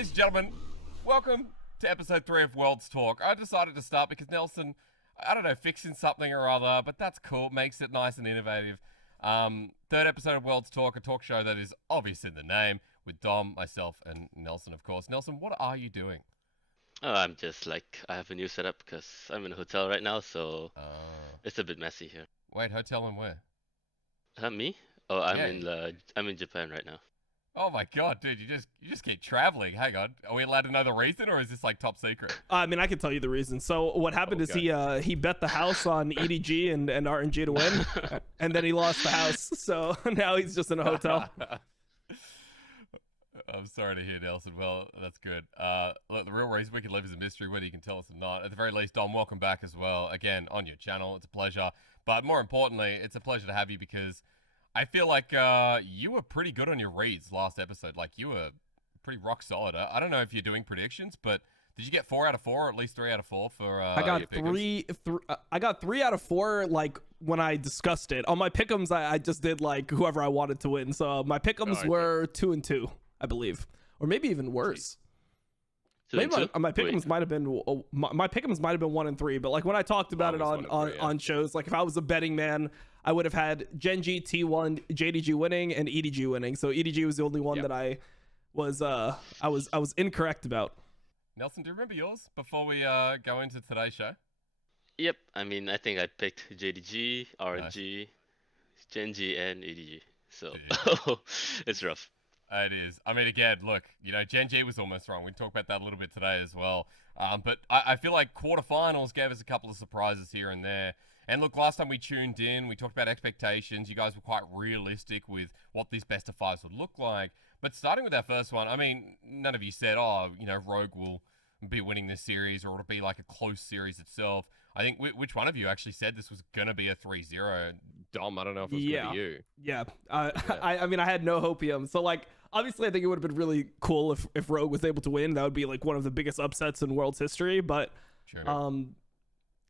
Ladies and gentlemen, welcome to episode 3 of World's Talk. I decided to start because Nelson, I don't know, fixing something or other, but that's cool. Makes it nice and innovative. Third episode of World's Talk, a talk show that is obvious in the name, with Dom, myself, and Nelson, of course. Nelson, what are you doing? Oh, I'm just like, I have a new setup because I'm in a hotel right now, so it's a bit messy here. Wait, hotel and where? Me? Oh, I'm Yeah. I'm in Japan right now. Oh my god, dude, you just keep traveling. Hang on. Are we allowed to know the reason, or is this like top secret? I mean, I can tell you the reason. So what happened is he bet the house on EDG and RNG to win, and then he lost the house. So now he's just in a hotel. I'm sorry to hear, Nelson. Well, that's good. Look, the real reason we can live is a mystery, whether you can tell us or not. At the very least, Dom, welcome back as well. Again, on your channel. It's a pleasure. But more importantly, it's a pleasure to have you because I feel like you were pretty good on your reads last episode. Like, you were pretty rock solid. I don't know if you're doing predictions, but did you get 4 out of 4 or at least 3 out of 4 for I got I got 3 out of 4 like when I discussed it. On my pick'ems, I just did like whoever I wanted to win. So my pick'ems were 2 and 2, I believe. Or maybe even worse. Maybe my pick'ems might have been my pick'ems might have been 1 and 3, but like when I talked about it on shows, like if I was a betting man, I would have had Genji, T1, JDG winning, and EDG winning. So EDG was the only one that I was incorrect about. Nelson, do you remember yours before we go into today's show? Yep. I mean, I think I picked JDG, RNG, Genji, and EDG. So it's rough. It is. I mean, again, look, you know, Gen G was almost wrong. We can talk about that a little bit today as well. But I feel like quarterfinals gave us a couple of surprises here and there. And look, last time we tuned in, we talked about expectations. You guys were quite realistic with what these best of fives would look like. But starting with our first one, I mean, none of you said, oh, you know, Rogue will be winning this series or it'll be like a close series itself. I think, which one of you actually said this was going to be a 3-0? Dom, I don't know if it was going to be you. Yeah. I mean, I had no hopium. So, like, obviously, I think it would have been really cool if Rogue was able to win. That would be, like, one of the biggest upsets in World's history. But, Sure.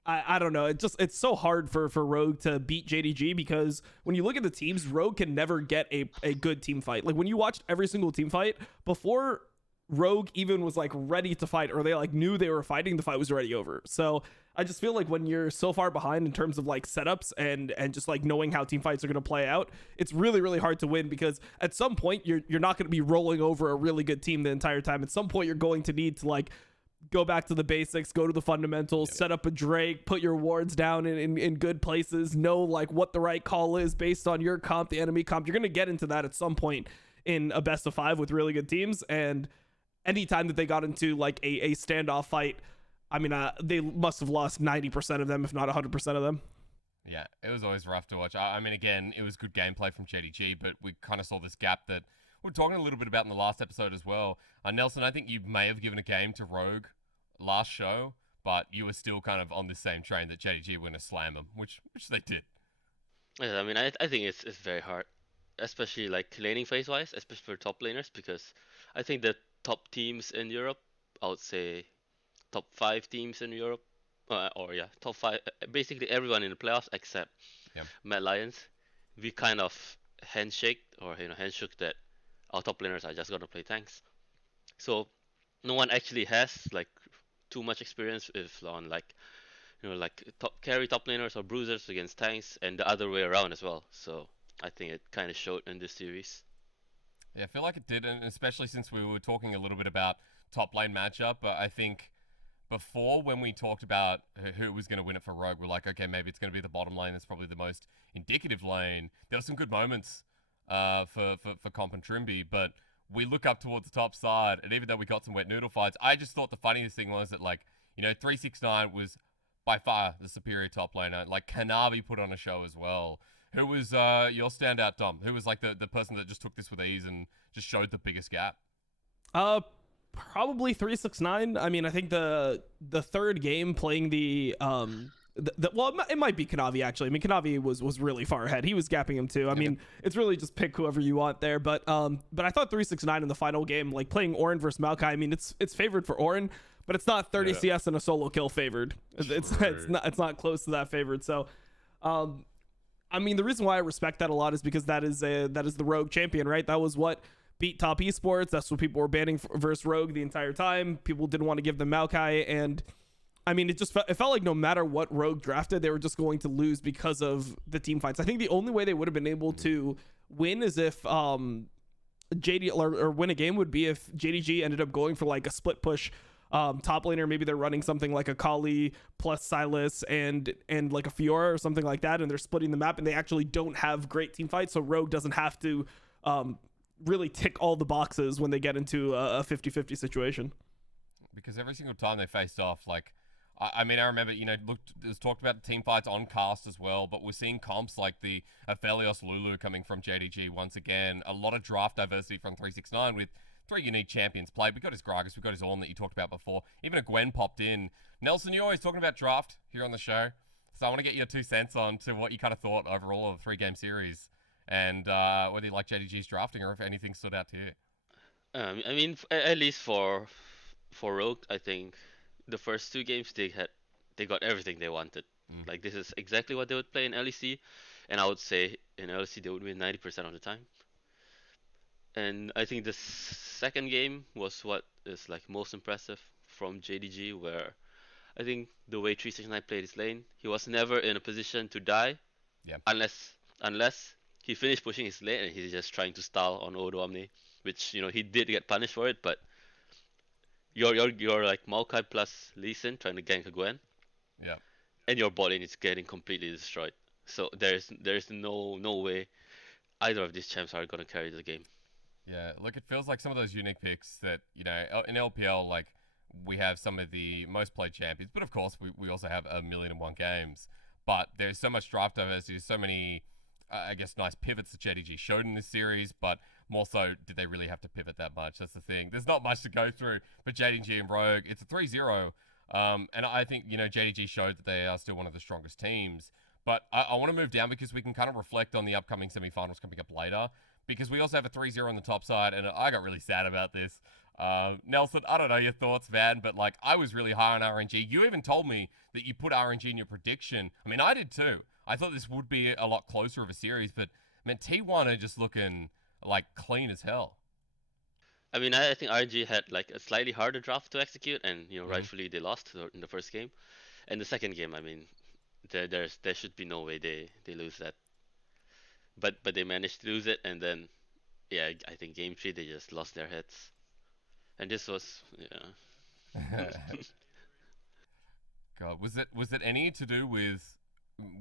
I don't know. It's so hard for Rogue to beat JDG because when you look at the teams, Rogue can never get a good team fight. Like, when you watched every single team fight, before Rogue even was like ready to fight or they like knew they were fighting, the fight was already over. So I just feel like when you're so far behind in terms of like setups and just like knowing how team fights are going to play out, it's really, really hard to win because at some point you're not going to be rolling over a really good team the entire time. At some point you're going to need to like go back to the basics, go to the fundamentals, set up a Drake, put your wards down in good places, know like what the right call is based on your comp, the enemy comp. You're going to get into that at some point in a best of 5 with really good teams. And anytime that they got into like a standoff fight, I mean, they must have lost 90% of them, if not 100% of them. Yeah, it was always rough to watch. I mean, again, it was good gameplay from JDG, but we kind of saw this gap that we're talking a little bit about in the last episode as well. Nelson, I think you may have given a game to Rogue last show, but you were still kind of on the same train that JDG were going to slam them, which they did. Yeah, I mean, I think it's very hard, especially like laning phase-wise, especially for top laners, because I think the top teams in Europe, I would say top 5 teams in Europe, top 5, basically everyone in the playoffs except Mad Lions, we kind of handshook that our top laners are just gonna play tanks. So no one actually has like too much experience with on like top laners or bruisers against tanks, and the other way around as well. So I think it kind of showed in this series. Yeah, I feel like it did, and especially since we were talking a little bit about top lane matchup. But I think before, when we talked about who was going to win it for Rogue, we're like, okay, maybe it's going to be the bottom lane. That's probably the most indicative lane. There were some good moments for Comp and Trimby, but we look up towards the top side, and even though we got some wet noodle fights, I just thought the funniest thing was that, like, you know, 369 was by far the superior top laner. Like, Kanavi put on a show as well. Who was your standout, Dom? Who was like the person that just took this with ease and just showed the biggest gap? Probably 369. I mean, I think the third game playing well, it might be Kanavi actually. I mean, Kanavi was really far ahead. He was gapping him too. I mean, it's really just pick whoever you want there. But I thought 369 in the final game, like playing Orin versus Maokai. I mean, it's favored for Orin, but it's not 30 CS and a solo kill favored. It's not close to that favored. So, I mean, the reason why I respect that a lot is because that is the Rogue champion, right? That was what beat top esports. That's what people were banning versus Rogue the entire time. People didn't want to give them Maokai, and I mean, it felt like no matter what Rogue drafted, they were just going to lose because of the team fights. I think the only way they would have been able to win is if JD or win a game would be if JDG ended up going for like a split push top laner. Maybe they're running something like a Kali plus Silas and like a Fiora or something like that, and they're splitting the map, and they actually don't have great team fights, so Rogue doesn't have to really tick all the boxes when they get into a 50-50 situation. Because every single time they faced off, like, I mean, I remember, it was talked about the team fights on cast as well, but we're seeing comps like the Aphelios Lulu coming from JDG once again. A lot of draft diversity from 369 with 3 unique champions played. We got his Gragas, we got his Ornn that you talked about before. Even a Gwen popped in. Nelson, you're always talking about draft here on the show, so I want to get your 2 cents on to what you kind of thought overall of the 3-game series, and whether you like JDG's drafting or if anything stood out to you. I mean, at least for Rogue, I think the first 2 games they got everything they wanted. Like, this is exactly what they would play in LEC, and I would say in LEC they would win 90% of the time. And I think the second game was what is like most impressive from JDG, where I think the way 369 played his lane, he was never in a position to die, unless he finished pushing his lane and he's just trying to stall on IWDominate, which he did get punished for it, but you're like Maokai plus Lee Sin trying to gank a Gwen. Yeah. And your bot lane is getting completely destroyed. So there's no way either of these champs are gonna carry the game. Yeah, look, it feels like some of those unique picks that, in LPL, like, we have some of the most played champions, but of course we also have 1,000,001 games. But there's so much draft diversity, so many, I guess, nice pivots that JDG showed in this series, but more so, did they really have to pivot that much? That's the thing. There's not much to go through, but JDG and Rogue, it's a 3-0. And I think, JDG showed that they are still one of the strongest teams. But I want to move down because we can kind of reflect on the upcoming semifinals coming up later, because we also have a 3-0 on the top side, and I got really sad about this. Nelson, I don't know your thoughts, man, but like, I was really high on RNG. You even told me that you put RNG in your prediction. I mean, I did too. I thought this would be a lot closer of a series, but man, T1 are just looking like clean as hell. I mean, I think RNG had like a slightly harder draft to execute, and rightfully they lost in the first game. And the second game, I mean, there should be no way they lose that. But they managed to lose it, and then I think game 3 they just lost their heads. And this was God, was it any to do with?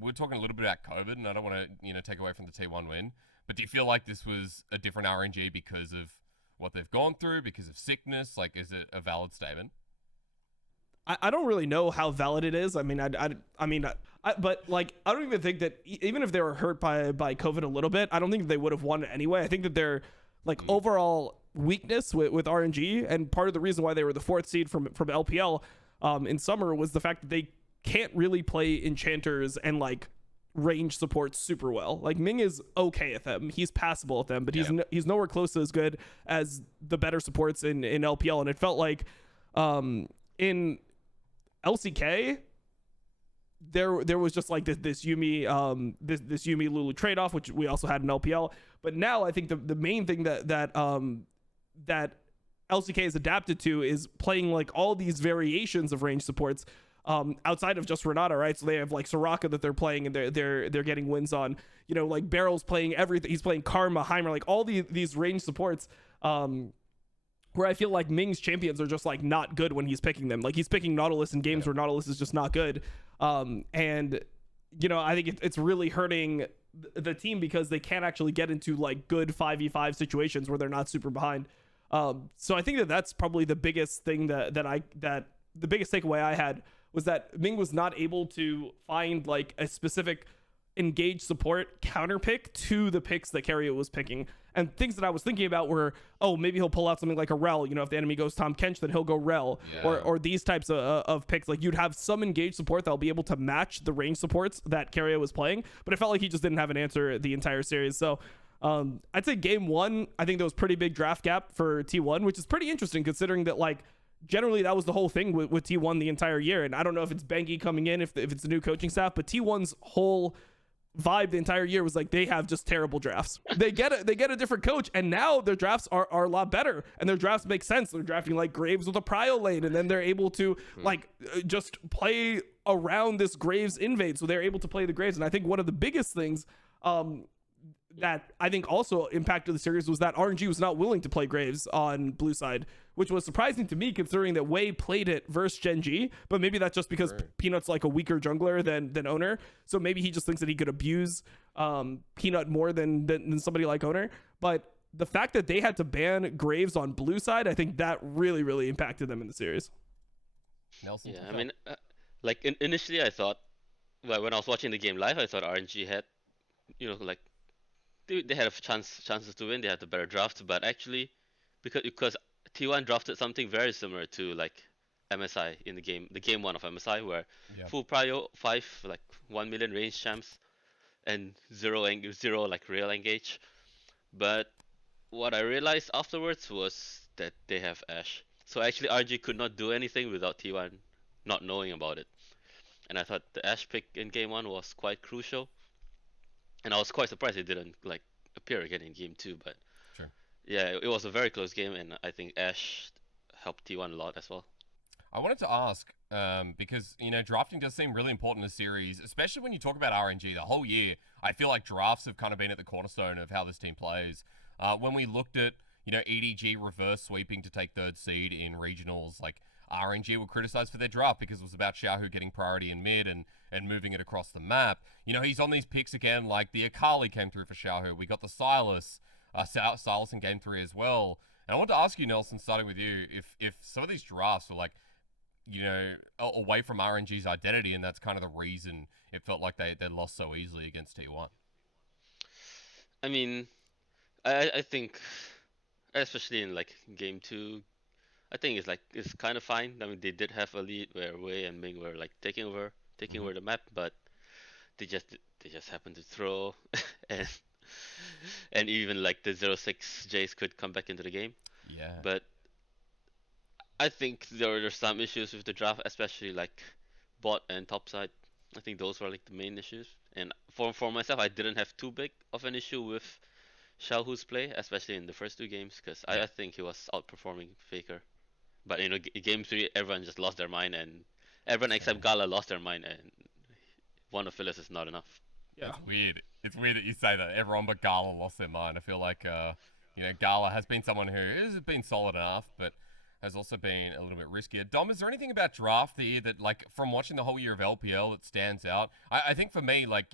We're talking a little bit about COVID, and I don't want to take away from the T1 win. But do you feel like this was a different RNG because of what they've gone through, because of sickness? Like, is it a valid statement? I don't really know how valid it is. I mean, but like, I don't even think that even if they were hurt by COVID a little bit, I don't think they would have won it anyway. I think that their like overall weakness with RNG, and part of the reason why they were the 4th seed from LPL in summer, was the fact that they can't really play enchanters and like range support super well. Like, Ming is okay at them, he's passable at them, but he's nowhere close to as good as the better supports in LPL. And it felt like in LCK there was just like this Yuumi this Yuumi Lulu trade-off, which we also had in LPL. But now I think the main thing that LCK is adapted to is playing like all these variations of range supports outside of just Renata, right? So they have like Soraka that they're playing, and they're getting wins on. Like Barrel's playing everything. He's playing Karma, Heimer, like all these range supports. Where I feel like Ming's champions are just like not good when he's picking them. Like, he's picking Nautilus in games where Nautilus is just not good. And I think it's really hurting the team because they can't actually get into like good 5v5 situations where they're not super behind. So I think that's probably the biggest thing that the biggest takeaway I had was that Ming was not able to find like a specific engage support counter pick to the picks that Keria was picking. And things that I was thinking about were, maybe he'll pull out something like a Rel. If the enemy goes Tom Kench, then he'll go Rel. Or these types of picks. Like, you'd have some engage support that'll be able to match the range supports that Keria was playing, but it felt like he just didn't have an answer the entire series. So I'd say game 1, I think there was pretty big draft gap for T1, which is pretty interesting considering that like generally that was the whole thing with T1 the entire year. And I don't know if it's Bengi coming in, if it's a new coaching staff, but T1's whole vibe the entire year was like they have just terrible drafts. They get a different coach, and now their drafts are a lot better, and their drafts make sense. They're drafting like Graves with a prio lane, and then they're able to just play around this Graves invade, so they're able to play the Graves. And I think one of the biggest things that I think also impacted the series was that RNG was not willing to play Graves on blue side, which was surprising to me considering that Wei played it versus Gen G, but maybe that's just because Peanut's like a weaker jungler than Owner, so maybe he just thinks that he could abuse Peanut more than somebody like Owner. But the fact that they had to ban Graves on blue side, I think that really, really impacted them in the series. Nelson? Yeah, I mean, initially I thought, when I was watching the game live, I thought RNG had, they had chances to win. They had the better draft, but actually, because T1 drafted something very similar to like MSI in the game 1 of MSI, where full prio 5 like 1 million range champs and zero like real engage. But what I realized afterwards was that they have Ashe, so actually RG could not do anything without T1 not knowing about it. And I thought the Ashe pick in game 1 was quite crucial. And I was quite surprised it didn't like appear again in game 2, but yeah, it was a very close game, and I think Ashe helped T1 a lot as well. I wanted to ask, because drafting does seem really important in the series, especially when you talk about RNG. The whole year, I feel like drafts have kind of been at the cornerstone of how this team plays. When we looked at EDG reverse sweeping to take 3rd seed in regionals, like RNG were criticized for their draft because it was about Xiaohu getting priority in mid and moving it across the map. He's on these picks again, like the Akali came through for Xiaohu. We got the Silas in game 3 as well. And I want to ask you, Nelson, starting with you, if some of these drafts were like, away from RNG's identity, and that's kind of the reason it felt like they lost so easily against T1. I mean, I think, especially in like game 2, I think it's kind of fine. I mean, they did have a lead where Wei and Ming were like taking over the map, but they just happened to throw, and even like the 0-6 Jace could come back into the game. Yeah. But I think there are some issues with the draft, especially like bot and top side. I think those were like the main issues. And for myself, I didn't have too big of an issue with Xiaohu's play, especially in the first 2 games, because I think he was outperforming Faker. But game 3, everyone just lost their mind, and everyone except Gala lost their mind, and one of Phyllis is not enough. Yeah. It's weird that you say that. Everyone but Gala lost their mind. I feel like Gala has been someone who has been solid enough, but has also been a little bit riskier. Dom, is there anything about draft the year that, like, from watching the whole year of LPL that stands out? I think for me, like,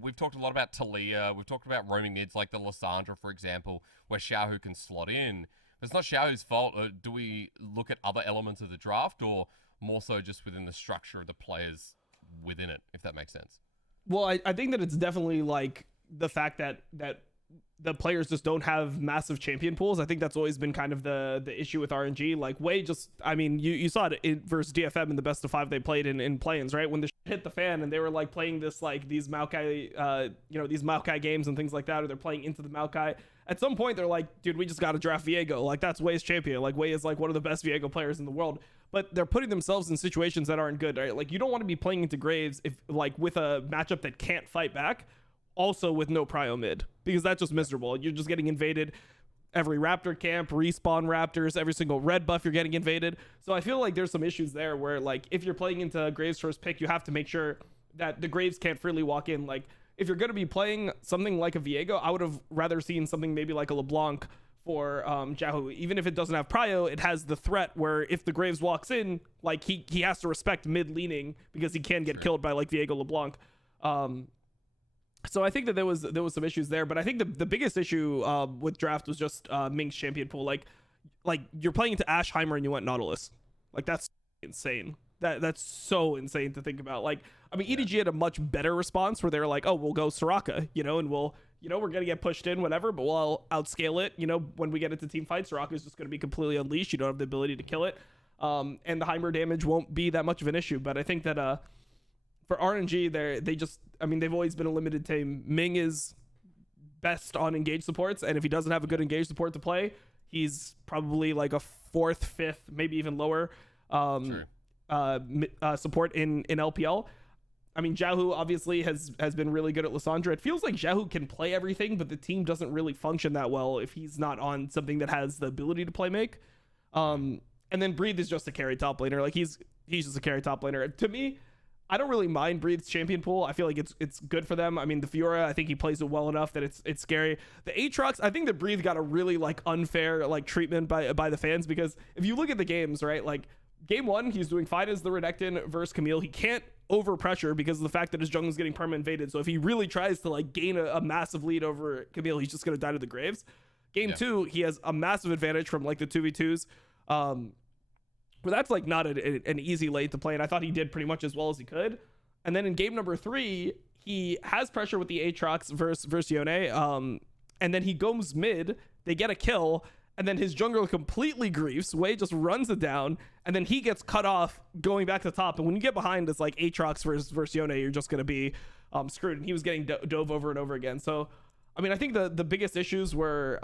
we've talked a lot about Talia, we've talked about roaming mids like the Lissandra, for example, where Xiaohu can slot in. But it's not Xiaohu's fault. Do we look at other elements of the draft, or more so just within the structure of the players within it, if that makes sense? Well, I think that it's definitely like the fact that the players just don't have massive champion pools. I think that's always been kind of the issue with RNG. Like Wei you saw it versus DFM in the best of 5 they played in play-ins, right? When the shit hit the fan and they were like playing this like these Maokai, these Maokai games and things like that, or they're playing into the Maokai. At some point they're like, dude, we just got to draft Viego. Like that's Wei's champion. Like Wei is like one of the best Viego players in the world. But they're putting themselves in situations that aren't good, right? Like you don't want to be playing into Graves if like with a matchup that can't fight back, also with no prio mid, because that's just miserable. You're just getting invaded every Raptor camp, respawn Raptors, every single red buff you're getting invaded. So I feel like there's some issues there where like if you're playing into Graves first pick, you have to make sure that the Graves can't freely walk in. Like if you're going to be playing something like a Viego, I would have rather seen something maybe like a LeBlanc for Xiaohu. Even if it doesn't have prio, it has the threat where if the Graves walks in, like he has to respect mid leaning because he can get killed by like Viego LeBlanc. So I think that there was some issues there, but I think the biggest issue with draft was just Ming's champion pool. Like you're playing into Ashe, Heimer, and you went Nautilus. Like that's insane. That's so insane to think about. Like I mean, EDG had a much better response where they're like, oh, we'll go Soraka, and we'll we're gonna get pushed in, whatever, but we'll outscale it. When we get into team fights, Soraka is just gonna be completely unleashed. You don't have the ability to kill it, and the Heimer damage won't be that much of an issue. But I think that for RNG, they've always been a limited team. Ming is best on engage supports, and if he doesn't have a good engage support to play, he's probably like a 4th, 5th, maybe even lower support in LPL. I mean, Xiaohu obviously has been really good at Lissandra. It feels like Xiaohu can play everything, but the team doesn't really function that well if he's not on something that has the ability to play make. And then Breathe is just a carry top laner. Like he's just a carry top laner. To me, I don't really mind Breathe's champion pool. I feel like it's good for them. I mean, the Fiora, I think he plays it well enough that it's scary. The Aatrox, I think that Breathe got a really like unfair like treatment by the fans, because if you look at the games, right, like game 1, he's doing fine as the Renekton versus Camille. He can't over pressure because of the fact that his jungle is getting perma invaded. So if he really tries to like gain a massive lead over Camille, he's just gonna die to the graves. Game 2, he has a massive advantage from like the 2v2s. But that's like not an easy lane to play, and I thought he did pretty much as well as he could. And then in game number 3, he has pressure with the Aatrox versus Yone, and then he goes mid, they get a kill, and then his jungler completely griefs. Wei just runs it down, and then he gets cut off going back to top. And when you get behind, it's like Aatrox versus Yone, you're just gonna be screwed. And he was getting dove over and over again. So, I mean, I think the biggest issues were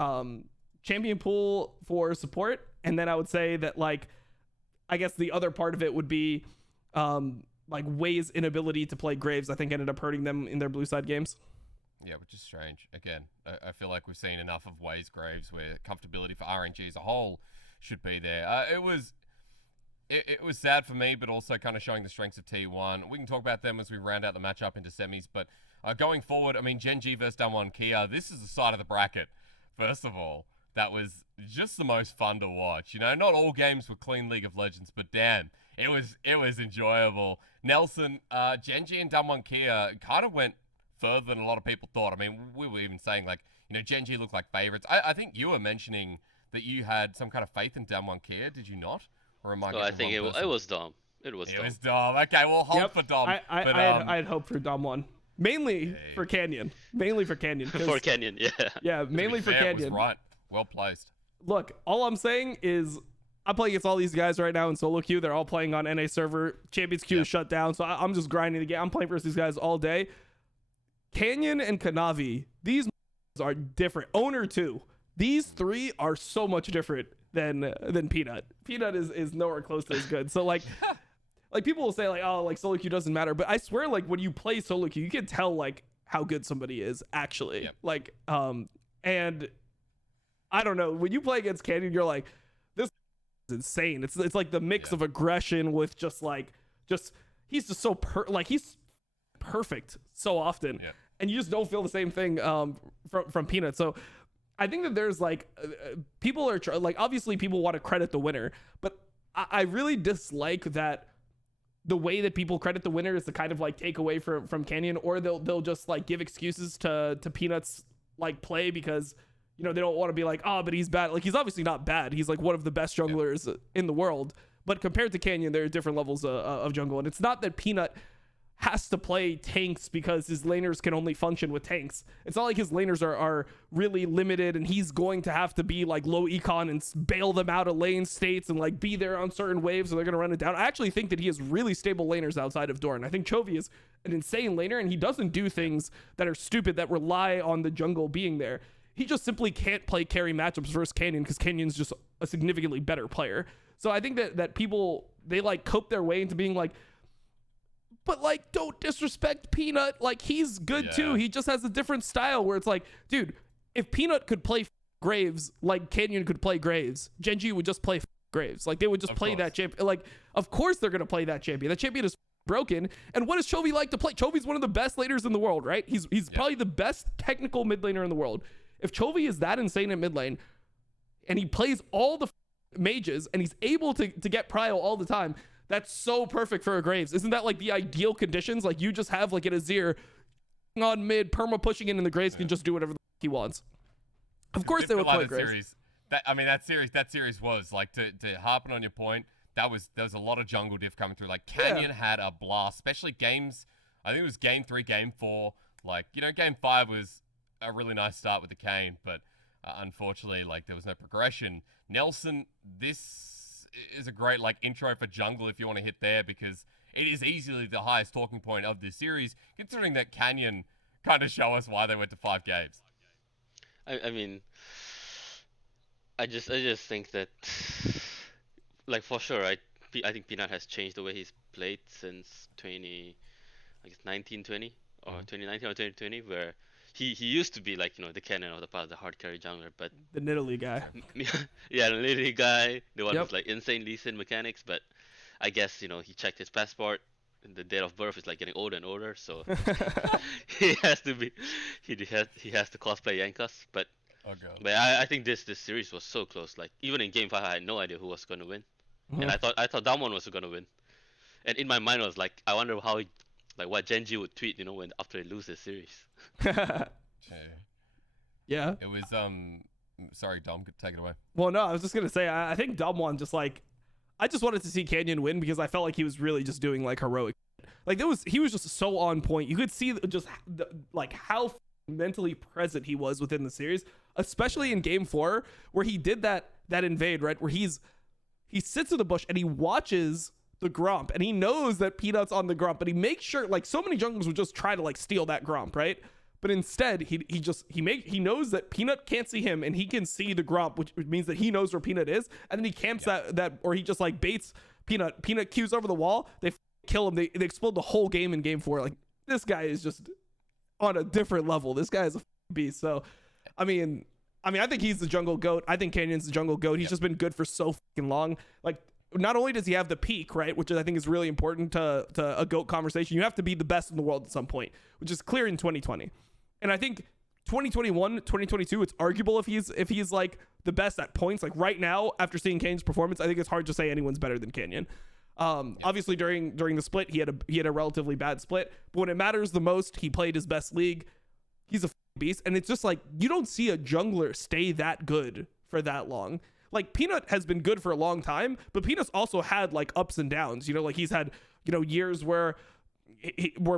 champion pool for support, and then I would say that like, I guess the other part of it would be like Wei's inability to play Graves, I think ended up hurting them in their blue side games. Yeah, which is strange. Again, I feel like we've seen enough of Wei's Graves where comfortability for RNG as a whole should be there. It was sad for me, but also kind of showing the strengths of T1. We can talk about them as we round out the matchup into semis, but going forward, I mean, Gen G versus Damwon Kia, this is the side of the bracket, first of all, that was just the most fun to watch. You know, not all games were clean League of Legends, but damn, it was enjoyable. Nelson, Gen G and Damwon Kia kind of went further than a lot of people thought. I mean, we were even saying like, you know, Gen G looked like favorites. I think you were mentioning that you had some kind of faith in Damwon Kia, did you not? Or am I? I think it was Dom. It was Dom. Okay, we'll hold for Dom. I had hope for Damwon. Mainly for Canyon. For Canyon, yeah. Yeah, mainly for Canyon. It was right. Well placed. Look, all I'm saying is I'm playing against all these guys right now in solo queue. They're all playing on NA server. Champions queue is shut down, so I'm just grinding the game. I'm playing versus these guys all day. Canyon and Kanavi, these are different. Owner too. These 3 are so much different than Peanut. Peanut is nowhere close to as good. So like people will say like, oh, like solo queue doesn't matter, but I swear like when you play solo queue, you can tell like how good somebody is actually. Yep. Like and I don't know, when you play against Canyon, you're like, this is insane. It's like the mix of aggression with just he's just so he's perfect so often, and you just don't feel the same thing from Peanut. So I think that there's like people are like, obviously people want to credit the winner, but I really dislike that the way that people credit the winner is to kind of like take away from Canyon, or they'll just like give excuses to Peanut's like play because, you know, they don't want to be like, oh, but he's bad. Like, he's obviously not bad. He's like one of the best junglers in the world. But compared to Canyon, there are different levels of jungle. And it's not that Peanut has to play tanks because his laners can only function with tanks. It's not like his laners are really limited and he's going to have to be like low econ and bail them out of lane states and like be there on certain waves and they're going to run it down. I actually think that he has really stable laners outside of Dorn. I think Chovy is an insane laner and he doesn't do things that are stupid that rely on the jungle being there. He just simply can't play carry matchups versus Canyon because Canyon's just a significantly better player. So I think that people, they like cope their way into being like, but like, don't disrespect Peanut. Like, he's good too. He just has a different style where it's like, dude, if Peanut could play Graves like Canyon could play Graves, Gen G would just play Graves. Like, they would just play that champion. Like, of course they're going to play that champion. That champion is broken. And what does Chovy like to play? Chovy's one of the best laners in the world, right? He's probably the best technical mid laner in the world. If Chovy is that insane in mid lane and he plays all the mages and he's able to get prio all the time, that's so perfect for a Graves. Isn't that like the ideal conditions? Like, you just have like an Azir on mid, perma pushing in, and the Graves can just do whatever he wants. Of course they would play Graves. That series was like, to harping on your point, there was a lot of jungle diff coming through. Like, Canyon had a blast, especially games. I think it was game 3, game 4. Like, you know, game 5 was a really nice start with the Kane, but unfortunately, like, there was no progression. Nelson, this is a great like intro for jungle if you want to hit there, because it is easily the highest talking point of this series, considering that Canyon kind of show us why they went to 5 games. I mean, I just think that, like, for sure, I think Peanut has changed the way he's played since I guess 1920 or 2019 or 2020, where he used to be like the cannon of the past, the hard carry jungler, but The Nidalee guy. yeah, the literally guy, the one Yep. with like insanely thin mechanics, but I guess he checked his passport. And the date of birth is like getting older and older, so he has to be he has to cosplay Yankas. But Oh god. but I think this series was so close. Like even in game 5, I had no idea who was going to win, and I thought Damwon was going to win. And in my mind, I was like, I wonder how like what Genji would tweet, when after they lose this series. Yeah. It was sorry, Dom, take it away. Well, no, I was just gonna say I think Damwon just like I just wanted to see Canyon win because I felt like he was really just doing like heroic. Like he was just so on point. You could see just like how mentally present he was within the series, especially in game 4 where he did that invade, right? Where he sits in the bush and he watches the Gromp and he knows that Peanut's on the Gromp, but he makes sure, like, so many junglers would just try to like steal that Gromp, right? But instead he knows that Peanut can't see him and he can see the Gromp, which means that he knows where Peanut is, and then he camps that or he just like baits Peanut queues over the wall, they kill him, they explode the whole game in game 4. Like, this guy is just on a different level. This guy is a beast. So I mean I think he's the jungle goat. I think Canyon's the jungle goat. He's just been good for so fucking long. Like, not only does he have the peak, right, which I think is really important to a GOAT conversation, you have to be the best in the world at some point, which is clear in 2020. And I think 2021, 2022, it's arguable if he's like the best at points. Like right now, after seeing Kanye's performance, I think it's hard to say anyone's better than Canyon. Obviously during the split, he had a relatively bad split, but when it matters the most, he played his best league. He's a beast, and it's just like you don't see a jungler stay that good for that long. Like, Peanut has been good for a long time, but Peanut's also had like ups and downs. Like, he's had years where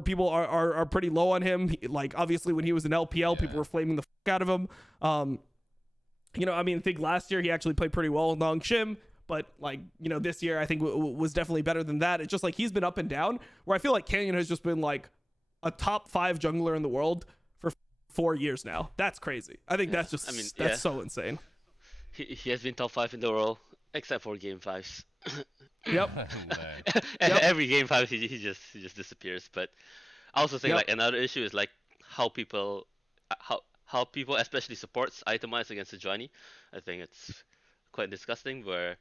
people are pretty low on him. Like, obviously when he was in LPL, people were flaming the fuck out of him. I think last year he actually played pretty well in Long Shim, but like this year I think was definitely better than that. It's just like he's been up and down, where I feel like Canyon has just been like a top 5 jungler in the world for 4 years now. That's crazy. I think that's just that's so insane. He has been top 5 in the world except for game 5s. Yep. Every game 5 he just disappears. But I also think like another issue is like how people especially supports itemize against Sejuani. I think it's quite disgusting, where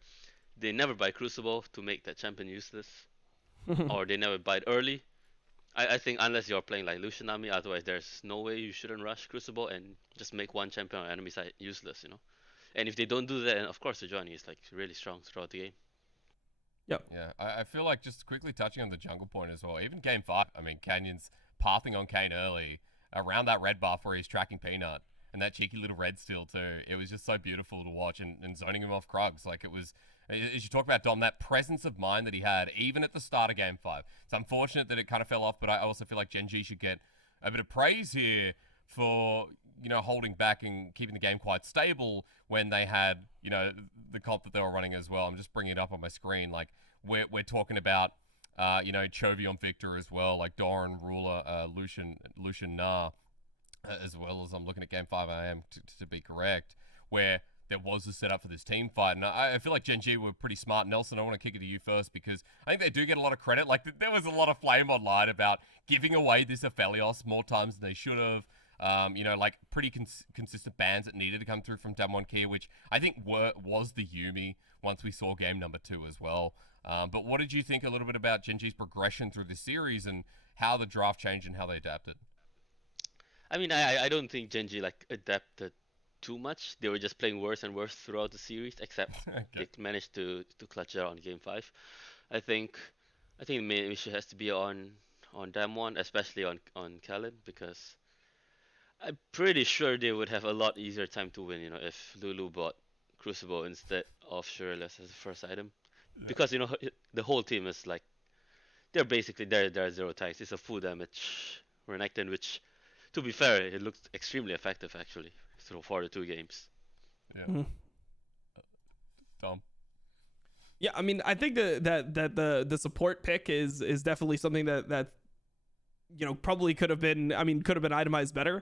they never buy Crucible to make that champion useless, or they never buy it early. I think unless you're playing like Lucian Nami, otherwise there's no way you shouldn't rush Crucible and just make one champion on enemy side useless, And if they don't do that, and of course Sejuani is like really strong throughout the game. Yep. Yeah, I feel like just quickly touching on the jungle point as well. Even game 5, I mean, Canyon's pathing on Kane early around that red buff where he's tracking Peanut, and that cheeky little red steal too. It was just so beautiful to watch, and zoning him off Krugs. Like, it was, as you talk about, Dom, that presence of mind that he had even at the start of game 5. It's unfortunate that it kind of fell off, but I also feel like Genji should get a bit of praise here for holding back and keeping the game quite stable when they had the comp that they were running as well. I'm just bringing it up on my screen. Like, we're talking about Chovy on Victor as well, like Doran, Ruler, Lucian Na, as well as I'm looking at game 5 I am to be correct, where there was a setup for this team fight. And I feel like Genji were pretty smart. Nelson, I want to kick it to you first, because I think they do get a lot of credit. Like, there was a lot of flame online about giving away this Aphelios more times than they should have. Like pretty consistent bans that needed to come through from Damwon Kia, which I think was the Yuumi once we saw game number 2 as well. But what did you think a little bit about Genji's progression through the series and how the draft changed and how they adapted? I mean, I don't think Genji like adapted too much. They were just playing worse and worse throughout the series, except they managed to clutch it out on game 5. I think the main issue has to be on Damwon, especially on Khaled, because I'm pretty sure they would have a lot easier time to win, if Lulu bought Crucible instead of Shureless as the first item. Yeah. Because, the whole team is like, they're basically, they're 0 tanks. It's a full damage Renekton, which, to be fair, it looked extremely effective, actually, for the 2 games. Yeah. Tom? Yeah, I mean, I think that the support pick is definitely something that probably could have been itemized better.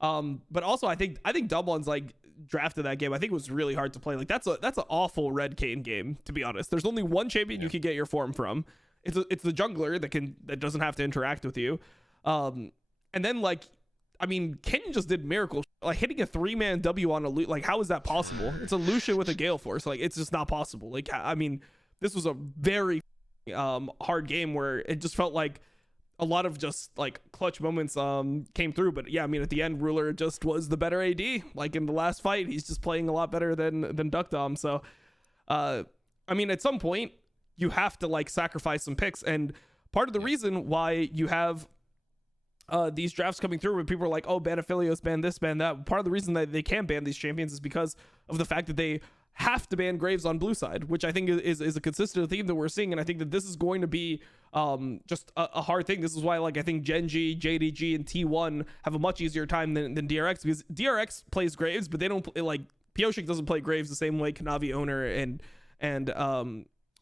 But also I think Damwon's like drafted that game, I think it was really hard to play. Like, that's an awful red Kayn game, to be honest. There's only one champion you could get your form from, it's the jungler that doesn't have to interact with you. And then like, I mean, Kenyon just did miracles, like hitting a 3-man W on a like, how is that possible? It's a Lucian with a Gale Force. Like, it's just not possible. Like, I mean, this was a very hard game where it just felt like a lot of just like clutch moments came through. But yeah, I mean, at the end, Ruler just was the better AD. Like in the last fight, he's just playing a lot better than DuckDom. So I mean, at some point you have to like sacrifice some picks, and part of the reason why you have these drafts coming through where people are like, oh, ban Aphelios, ban this, ban that, part of the reason that they can't ban these champions is because of the fact that they have to ban Graves on blue side, which I think is a consistent theme that we're seeing. And I think that this is going to be just a hard thing. This is why, like, I think Genji, JDG, and T1 have a much easier time than DRX, because DRX plays Graves, but they don't like, Pioshik doesn't play Graves the same way Kanavi owner and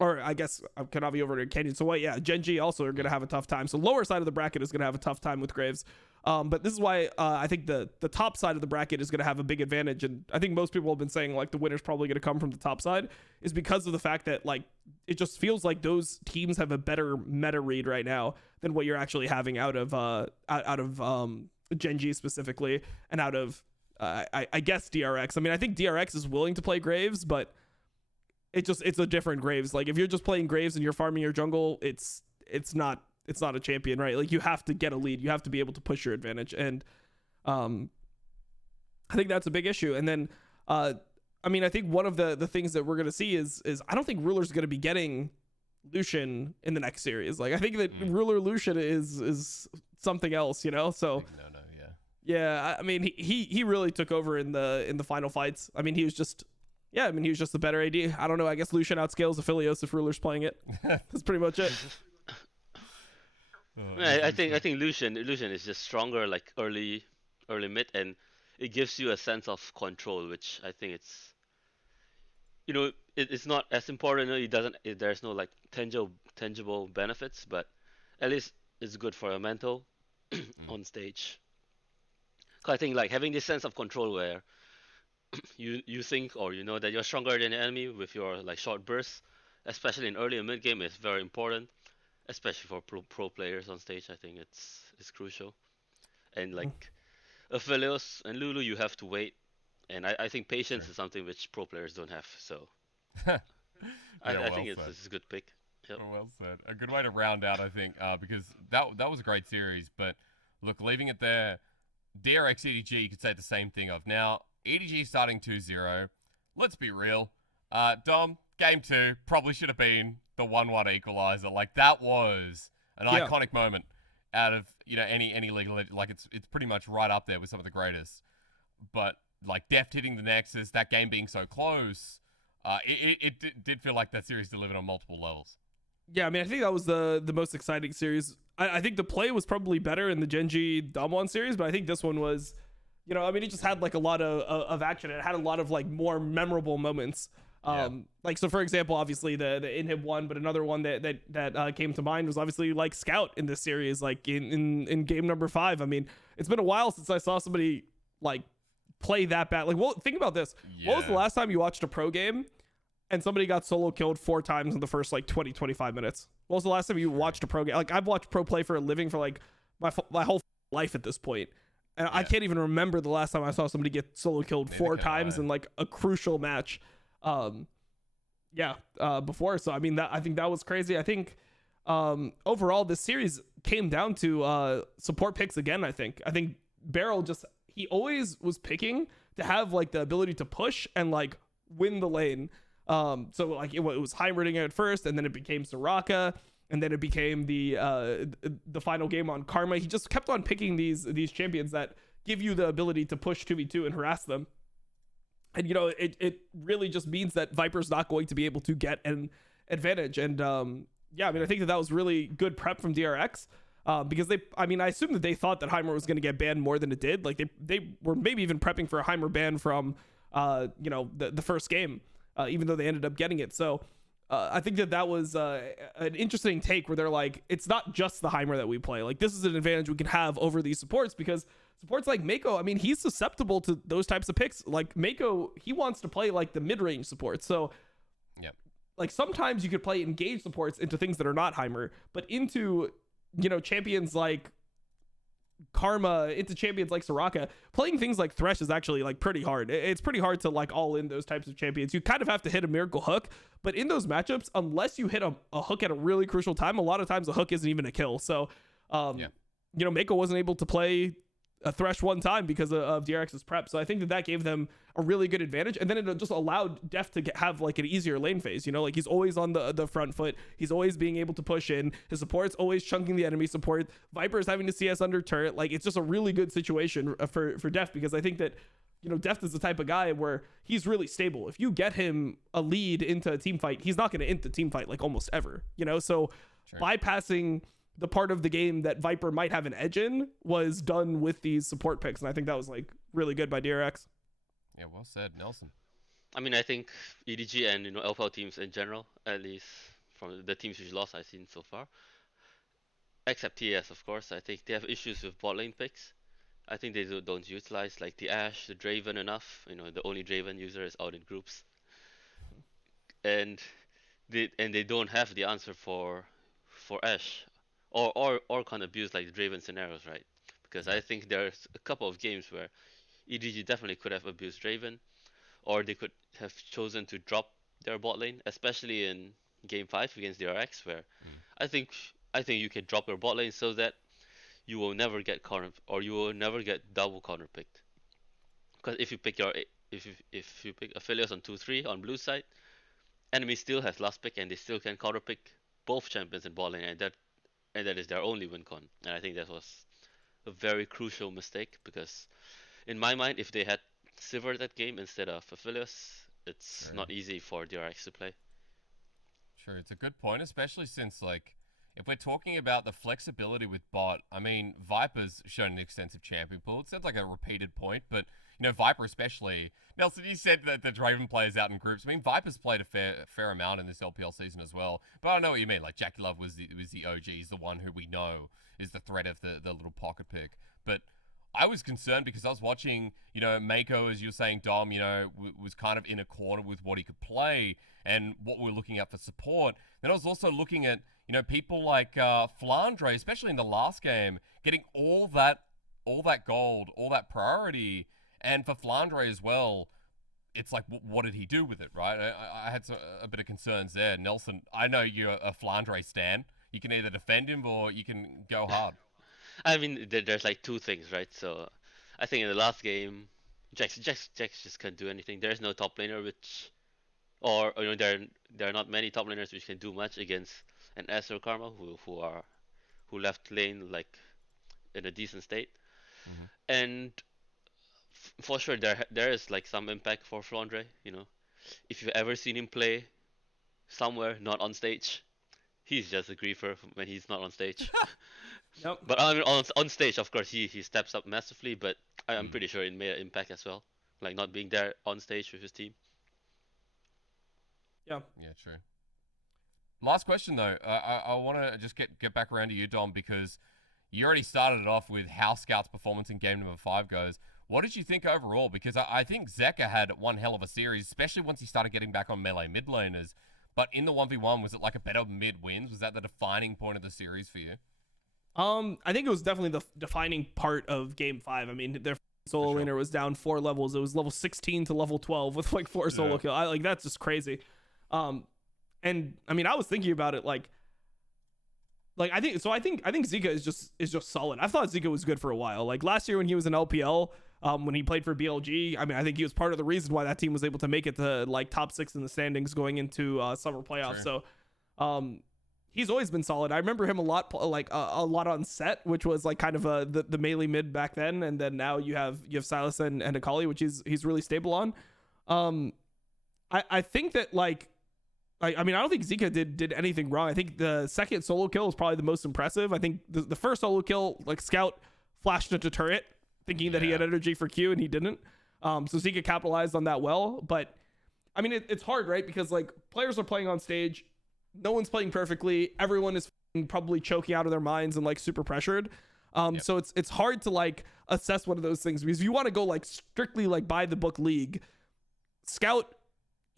or I guess Kanavi over to Kenyon. So yeah, Genji also are going to have a tough time. So lower side of the bracket is going to have a tough time with Graves. But this is why I think the top side of the bracket is going to have a big advantage. And I think most people have been saying like the winner's probably going to come from the top side, is because of the fact that like it just feels like those teams have a better meta read right now than what you're actually having out of Genji specifically, and out of I guess DRX. I mean, I think DRX is willing to play Graves, but it's a different Graves. Like if you're just playing Graves and you're farming your jungle, it's not a champion, right? Like you have to get a lead, you have to be able to push your advantage, and I think that's a big issue. And then I mean, I think one of the things that we're gonna see is I don't think Ruler's gonna be getting Lucian in the next series. Like I think that Ruler Lucian is something else, you know. So yeah, I mean he really took over in the final fights. I mean he was just the better AD. I don't know. I guess Lucian outscales Aphelios if Ruler's playing it. That's pretty much it. I think Lucian is just stronger, like early mid, and it gives you a sense of control, which I think it's not as important. There's no like tangible benefits, but at least it's good for your mental on stage. 'Cause I think like having this sense of control where you think, or you know, that you're stronger than the enemy with your like short bursts, especially in early and mid game, is very important, especially for pro players on stage. I think it's crucial. And like Aphelios and Lulu, you have to wait, and I think patience is something which pro players don't have. So I think it's a good pick. Yep. Well said. A good way to round out, I think, because that was a great series. But look, leaving it there, DRX EDG, you could say the same thing of. Now, EDG starting 2-0. Let's be real. Dom, game 2 probably should have been the 1-1 equalizer. Like that was an iconic moment out of, you know, any league. Like it's pretty much right up there with some of the greatest. But like Deft hitting the Nexus, that game being so close, it did feel like that series delivered on multiple levels. Yeah, I mean, I think that was the most exciting series. I think the play was probably better in the Genji Damwon series, but I think this one was, you know, I mean, it just had like a lot of action. It had a lot of like more memorable moments. Like, so for example, obviously the inhib one, but another one that came to mind was obviously like Scout in this series, like in game number 5. I mean, it's been a while since I saw somebody like play that bad. Like, well, think about this. Yeah. What was the last time you watched a pro game and somebody got solo killed 4 times in the first like 20-25 minutes? What was the last time you watched a pro game? Like, I've watched pro play for a living for like my whole life at this point. And I can't even remember the last time I saw somebody get solo killed 4 times in like a crucial match. Before. So I mean, I think that was crazy. I think overall this series came down to support picks again. I think Beryl he always was picking to have like the ability to push and like win the lane. So like it was Heimerdinger at first, and then it became Soraka, and then it became the final game on Karma. He just kept on picking these champions that give you the ability to push 2v2 and harass them. And, you know, it really just means that Viper's not going to be able to get an advantage. And, I mean, I think that was really good prep from DRX, because I assume that they thought that Heimer was going to get banned more than it did. Like, they were maybe even prepping for a Heimer ban from, the first game, even though they ended up getting it. So I think that was an interesting take where they're like, it's not just the Heimer that we play. Like, this is an advantage we can have over these supports, because supports like Mako, I mean, he's susceptible to those types of picks. Like Mako, he wants to play like the mid-range support. So like sometimes you could play engage supports into things that are not Heimer, but into, you know, champions like Karma, into champions like Soraka, playing things like Thresh is actually like pretty hard. It's pretty hard to like all in those types of champions. You kind of have to hit a miracle hook, but in those matchups, unless you hit a hook at a really crucial time, a lot of times a hook isn't even a kill. So, you know, Mako wasn't able to play a Thresh one time because of DRX's prep. So I think that gave them a really good advantage. And then it just allowed Def to have like an easier lane phase, you know, like he's always on the front foot. He's always being able to push in. His support's always chunking the enemy support. Viper's having to CS under turret. Like it's just a really good situation for Def, because I think that, you know, Def is the type of guy where he's really stable. If you get him a lead into a team fight, he's not going to int the team fight like almost ever, you know? So bypassing the part of the game that Viper might have an edge in was done with these support picks, and I think that was like really good by DRX. Yeah, well said, Nelson. I mean, I think EDG and, you know, LPL teams in general, at least from the teams which lost I've seen so far, except TS of course, I think they have issues with bot lane picks. I think they don't utilize like the Ashe, the Draven enough. You know, the only Draven user is out in groups, and they don't have the answer for Ashe. Or can abuse like the Draven scenarios, right? Because I think there's a couple of games where EDG definitely could have abused Draven, or they could have chosen to drop their bot lane, especially in Game 5 against DRX, where I think you can drop your bot lane so that you will never get corner, or you will never get double corner picked. Because if you pick Aphelios on 2-3 on blue side, enemy still has last pick and they still can counter pick both champions in bot lane, and that is their only win con. And I think that was a very crucial mistake, because in my mind, if they had Sivir that game instead of Aphelios, it's not easy for DRX to play. Sure, it's a good point, especially since, like, if we're talking about the flexibility with bot, I mean, Viper's shown an extensive champion pool. It sounds like a repeated point, but, you know, Viper especially. Nelson, you said that the Draven players out in groups. I mean, Viper's played a fair amount in this LPL season as well. But I know what you mean. Like, Jackie Love was the OG. He's the one who we know is the threat of the little pocket pick. But I was concerned because I was watching, you know, Mako, as you were saying, Dom, you know, was kind of in a corner with what he could play and what we were looking at for support. Then I was also looking at, you know, people like Flandre, especially in the last game, getting all that gold, all that priority. And for Flandre as well, it's like, what did he do with it, right? I had a bit of concerns there. Nelson, I know you're a Flandre stan. You can either defend him or you can go hard. I mean, there's like two things, right? So I think in the last game, Jax just can't do anything. There's no top laner or you know, there are not many top laners which can do much against an S or Karma who left lane like in a decent state. And for sure there is like some impact for Flandre, you know. If you've ever seen him play somewhere not on stage, he's just a griefer when he's not on stage. Yep. But on stage, of course, he steps up massively, but I'm pretty sure it made an impact as well, like not being there on stage with his team. Yeah, true. Last question though, I want to just get back around to you, Dom, because you already started it off with how Scout's performance in game number 5 goes. What did you think overall? Because I think Zeka had one hell of a series, especially once he started getting back on melee mid laners. But in the 1v1, was it like a better mid wins? Was that the defining point of the series for you? I think it was definitely the defining part of game 5. I mean, their solo laner was down 4 levels. It was level 16 to level 12 with like 4 solo kill. Like that's just crazy. And I mean, I was thinking about it like I think Zika is just solid. I thought Zika was good for a while. Like last year when he was in LPL, when he played for BLG, I mean, I think he was part of the reason why that team was able to make it to like top 6 in the standings going into summer playoffs. Sure. So, he's always been solid. I remember him a lot on set, which was like kind of the melee mid back then, and then now you have Silas and Akali, which he's really stable on. I think that like. I mean, I don't think Zika did anything wrong. I think the second solo kill is probably the most impressive. I think the first solo kill, like Scout flashed into turret thinking that he had energy for Q and he didn't. So Zika capitalized on that well. But I mean, it's hard, right? Because like players are playing on stage. No one's playing perfectly. Everyone is probably choking out of their minds and like super pressured. So it's hard to like assess one of those things, because if you want to go like strictly like by the book league, Scout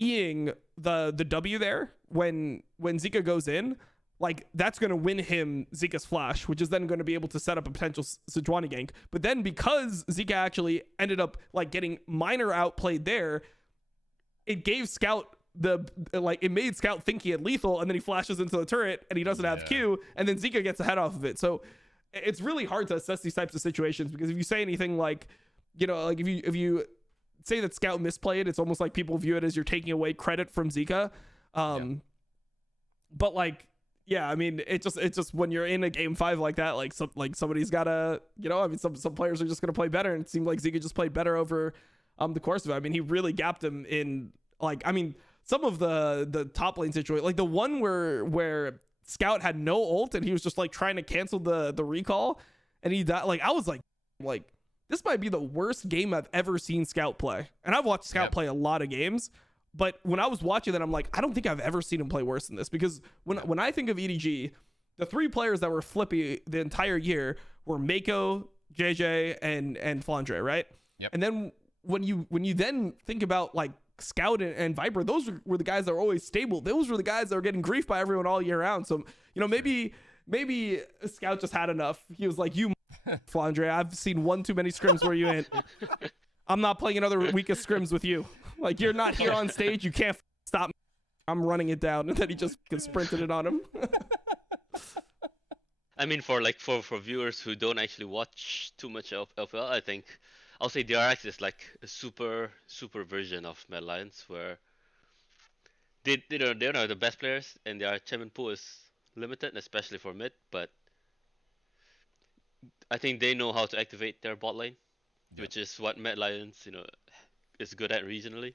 Eing the W there when Zika goes in, like that's going to win him Zika's flash, which is then going to be able to set up a potential Sejuani gank. But then because Zika actually ended up like getting minor outplayed there, it gave Scout it made Scout think he had lethal, and then he flashes into the turret and he doesn't have Q, and then Zika gets ahead off of it. So it's really hard to assess these types of situations, because if you say anything like, you know, like if you say that Scout misplayed, it's almost like people view it as you're taking away credit from Zika. But like, yeah, I mean, it's just when you're in a game 5 like that, like somebody's gotta, you know, I mean, some players are just gonna play better, and it seemed like Zika just played better over the course of it. I mean, he really gapped him in, like, I mean, some of the top lane situation, like the one where Scout had no ult and he was just like trying to cancel the recall and he died. Like I was like this might be the worst game I've ever seen Scout play, and I've watched Scout play a lot of games. But when I was watching that, I'm like, I don't think I've ever seen him play worse than this, because when I think of EDG, the 3 players that were flippy the entire year were Mako, JJ, and Flandre, right? Yep. And then when you then think about like Scout and Viper, those were the guys that were always stable. Those were the guys that were getting grief by everyone all year round. So, you know, maybe Scout just had enough. He was like, you Flandre, I've seen one too many scrims where you ain't. I'm not playing another week of scrims with you. Like, you're not here on stage. You can't stop me. I'm running it down. And then he just sprinted it on him. I mean, for viewers who don't actually watch too much of LPL, I think I'll say DRX is like a super version of Mad Lions, where they're not the best players, and their champion pool is limited, especially for mid. But I think they know how to activate their bot lane, which is what Mad Lions, you know, is good at regionally.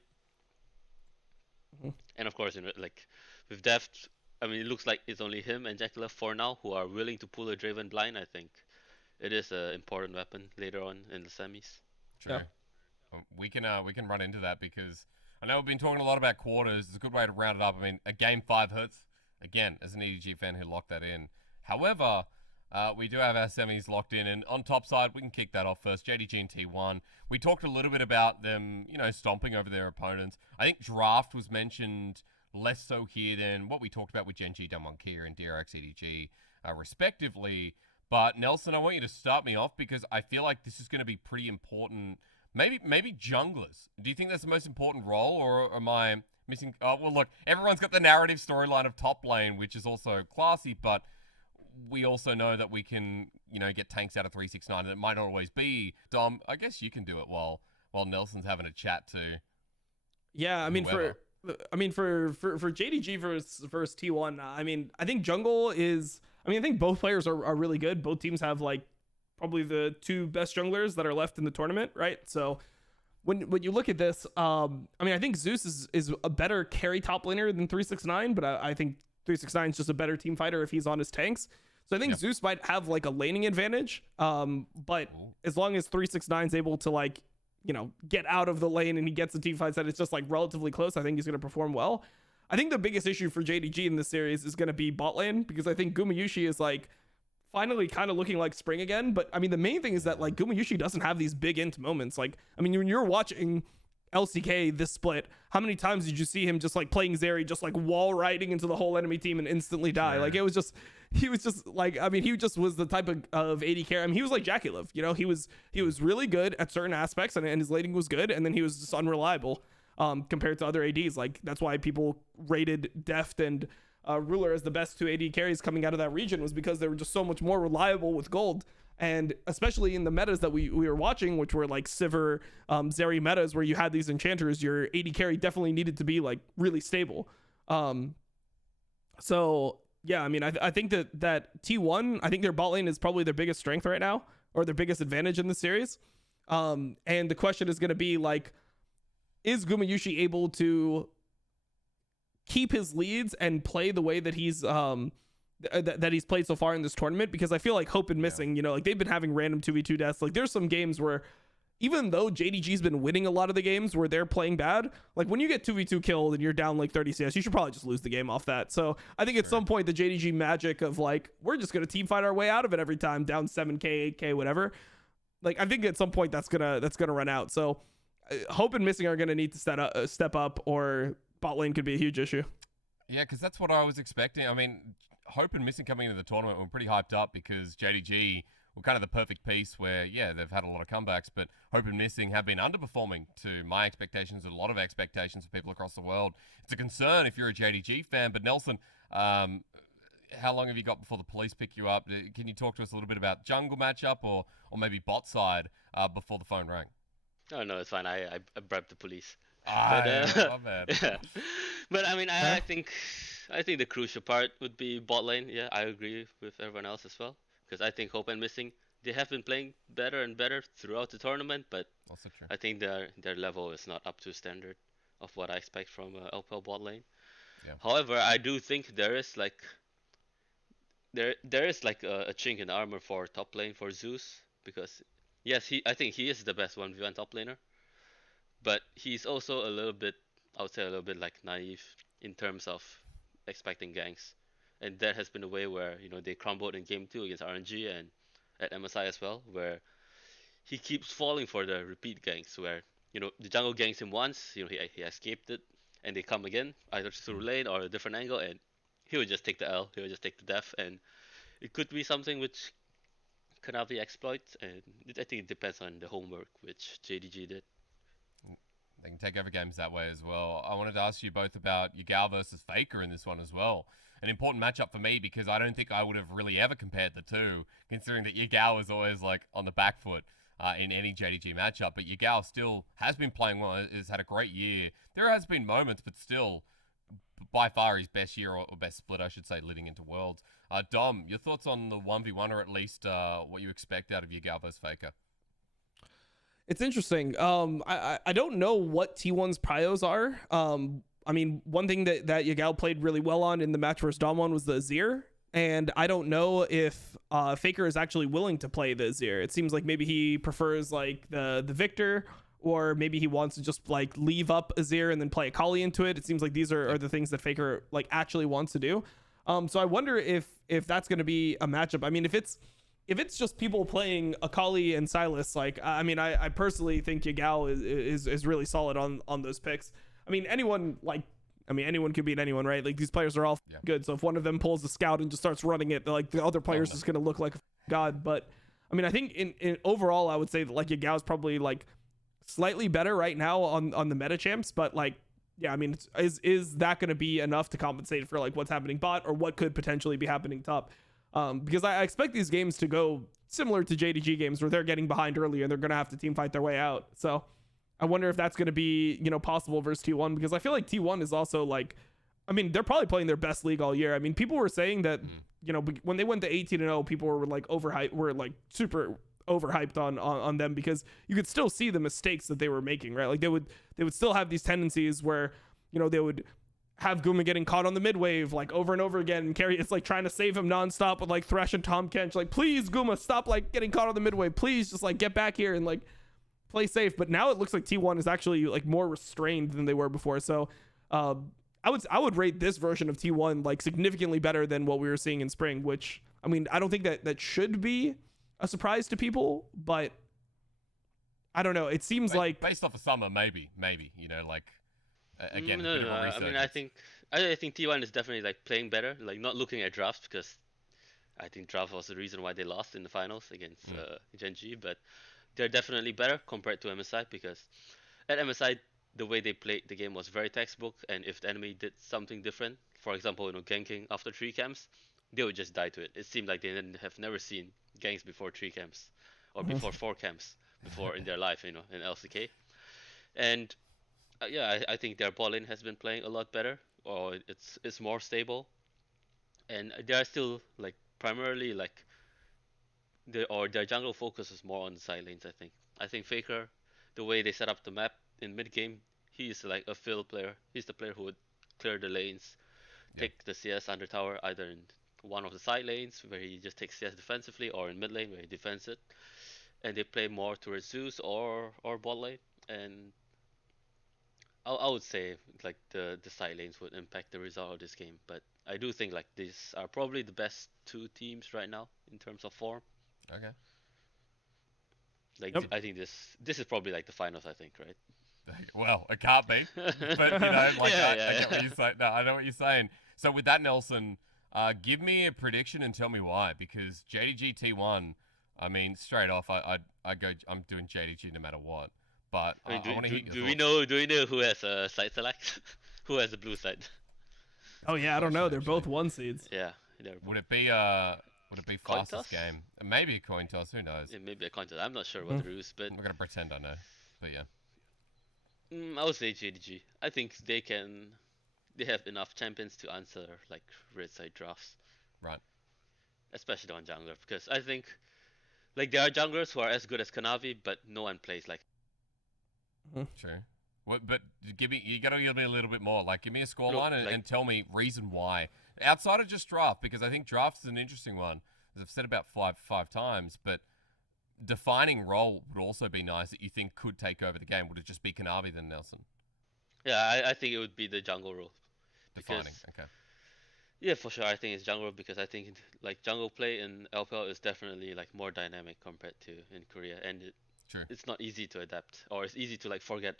And of course, you know, like with Deft, I mean, it looks like it's only him and Jackalef for now who are willing to pull a Draven blind. I think it is an important weapon later on in the semis. True. Yeah. We can run into that, because I know we've been talking a lot about quarters. It's a good way to round it up. I mean, a game 5 hurts, again, as an EDG fan who locked that in. However, we do have our semis locked in, and on top side, we can kick that off first. JDG and T1. We talked a little bit about them, you know, stomping over their opponents. I think draft was mentioned less so here than what we talked about with Genji, Dunmonkia, and DRX EDG, respectively. But Nelson, I want you to start me off, because I feel like this is going to be pretty important. Maybe junglers. Do you think that's the most important role, or am I missing? Oh, well, look, everyone's got the narrative storyline of top lane, which is also classy, but we also know that we can, you know, get tanks out of 369, and it might not always be. Dom, I guess you can do it while Nelson's having a chat too. Yeah, I mean, for JDG versus T1, I mean, I think jungle is, I mean, I think both players are really good. Both teams have like probably the 2 best junglers that are left in the tournament, right? So when you look at this, I mean, I think Zeus is a better carry top laner than 369, but I think 369 is just a better team fighter if he's on his tanks. So I think Zeus might have like a laning advantage. But as long as 369 is able to, like, you know, get out of the lane and he gets the team fights that it's just like relatively close, I think he's going to perform well. I think the biggest issue for JDG in this series is going to be bot lane, because I think Gumayusi is like finally kind of looking like spring again. But I mean, the main thing is that like Gumayusi doesn't have these big int moments. Like, I mean, when you're watching LCK this split, how many times did you see him just like playing Zeri, just like wall riding into the whole enemy team and instantly die? Like, he was just like, I mean, he just was the type of AD carry. I mean, he was like Jackalef, you know, he was really good at certain aspects, and his laning was good, and then he was just unreliable compared to other ADs. Like, that's why people rated Deft and Ruler as the best 2 AD carries coming out of that region, was because they were just so much more reliable with gold. And especially in the metas that we were watching, which were like Sivir, Zeri metas, where you had these enchanters, your AD carry definitely needed to be like really stable. So yeah, I mean, I think that T1, I think their bot lane is probably their biggest strength right now, or their biggest advantage in the series. And the question is going to be like, is Gumayusi able to keep his leads and play the way that he's that he's played so far in this tournament? Because I feel like Hope and Missing, you know, like they've been having random 2v2 deaths. Like, there's some games where even though JDG's been winning a lot of the games where they're playing bad, like when you get 2v2 killed and you're down like 30 CS, you should probably just lose the game off that. So I think at some point the JDG magic of like, we're just going to team fight our way out of it every time, down 7k, 8k, whatever. Like, I think at some point that's gonna run out. So Hope and Missing are going to need to step up, or bot lane could be a huge issue. Yeah, because that's what I was expecting. I mean, Hope and Missing coming into the tournament were pretty hyped up because JDG were kind of the perfect piece where, yeah, they've had a lot of comebacks, but Hope and Missing have been underperforming to my expectations, a lot of expectations of people across the world. It's a concern if you're a JDG fan, but Nelson, how long have you got before the police pick you up? Can you talk to us a little bit about jungle matchup or maybe bot side before the phone rang? Oh no, it's fine. I bribed the police. But My bad. yeah. But I mean, Huh? I think the crucial part would be bot lane. Yeah, I agree with everyone else as well. Because I think Hope and Missing, they have been playing better and better throughout the tournament, but Also true. I think their level is not up to standard of what I expect from LPL bot lane. Yeah. However, I do think there is like a chink in the armor for top lane for Zeus because yes, I think he is the best 1v1 top laner, but he's also a little bit, I would say a little bit like naive in terms of expecting ganks. And that has been a way where, they crumbled in game 2 against RNG and at MSI as well, where he keeps falling for the repeat ganks where, the jungle ganks him once, he escaped it and they come again, either through lane or a different angle, and he would just take the L, he would just take the death, and it could be something which Kanavi exploits, and I think it depends on the homework which JDG did. They can take over games that way as well. I wanted to ask you both about Yagao versus Faker in this one as well. An important matchup for me because I don't think I would have really ever compared the two, considering that Yagao is always like on the back foot in any JDG matchup. But Yagao still has been playing well, has had a great year. There has been moments, but still, by far his best year or best split, I should say, leading into Worlds. Dom, your thoughts on the 1v1 or at least what you expect out of Yagao versus Faker? It's interesting. I don't know what T1's prios are. I mean, one thing that Yagao played really well on in the match versus Dom was the Azir. And I don't know if Faker is actually willing to play the Azir. It seems like maybe he prefers like the Victor, or maybe he wants to just like leave up Azir and then play Akali into it. It seems like these are the things that Faker like actually wants to do. So I wonder if that's going to be a matchup. I mean, if it's just people playing Akali and Silas, like, I mean, I personally think Yagao is really solid on those picks. I mean, anyone could beat anyone, right? Like, these players are all good. So if one of them pulls the scout and just starts running it, like, the other player's just going to look like a god. But I mean, I think in overall, I would say that like Yagao is probably like slightly better right now on the meta champs, but like, yeah, I mean, is that going to be enough to compensate for like what's happening bot or what could potentially be happening top? Because I expect these games to go similar to JDG games where they're getting behind early and they're going to have to team fight their way out. So I wonder if that's going to be, possible versus T1, because I feel like T1 is also like, I mean, they're probably playing their best league all year. I mean, people were saying that, when they went to 18-0, people were like super overhyped on them because you could still see the mistakes that they were making, right? Like they would still have these tendencies where, they would have Guma getting caught on the mid wave like over and over again, and Carry it's like trying to save him nonstop with like Thresh and Tom Kench, like, please Guma, stop like getting caught on the mid wave, please just like get back here and like play safe. But now it looks like T1 is actually like more restrained than they were before. So I would rate this version of T1 like significantly better than what we were seeing in spring, which I mean, I don't think that should be a surprise to people, but I don't know, it seems like based off of summer, maybe like again, No, a bit of a I research. mean, I think T1 is definitely like playing better, like not looking at drafts, because I think draft was the reason why they lost in the finals against Gen G, but they're definitely better compared to MSI, because at MSI the way they played the game was very textbook, and if the enemy did something different, for example, ganking after 3 camps, they would just die to it. It seemed like they have never seen ganks before 3 camps or before 4 camps before in their life, in LCK. And yeah, I think their bot lane has been playing a lot better, or it's more stable, and they are still like primarily like their jungle focus is more on the side lanes. I think Faker, the way they set up the map in mid game, he's like a fill player. He's the player who would clear the lanes, take the CS under tower either in one of the side lanes where he just takes CS defensively, or in mid lane where he defends it, and they play more towards Zeus or bot lane. And I would say like the side lanes would impact the result of this game, but I do think like these are probably the best 2 teams right now in terms of form. Okay. Like I think this is probably like the finals, I think, right? Well, it can't be. But, like, Yeah, I get what yeah. you're saying. No, I know what you're saying. So with that, Nelson, give me a prediction and tell me why. Because JDG T1, I mean, straight off, I'm doing JDG no matter what. But I mean, I want to hear your do we thoughts. know who has a side select? Who has a blue side? Oh yeah, I don't know. Question, They're both actually. 1 seeds. Yeah, they're Would both. it be Coin fastest toss? game? Maybe a coin toss. Who knows? Yeah, maybe a contest. I'm not sure what the rules, but I'm not gonna pretend I know. But yeah, I would say JDG. I think they have enough champions to answer like red side drafts, right. especially on jungler, because I think like there are junglers who are as good as Kanavi, but no one plays like. True. What? But you gotta give me a little bit more. Like, give me a scoreline like- and tell me reason why. Outside of just draft, because I think draft is an interesting one, as I've said about five times. But defining role would also be nice that you think could take over the game. Would it just be Kanavi then, Nelson? Yeah, I think it would be the jungle role. Defining. Because- Okay. Yeah, for sure. I think it's jungle because I think like jungle play in LPL is definitely like more dynamic compared to in Korea, and True. it's not easy to adapt or it's easy to like forget.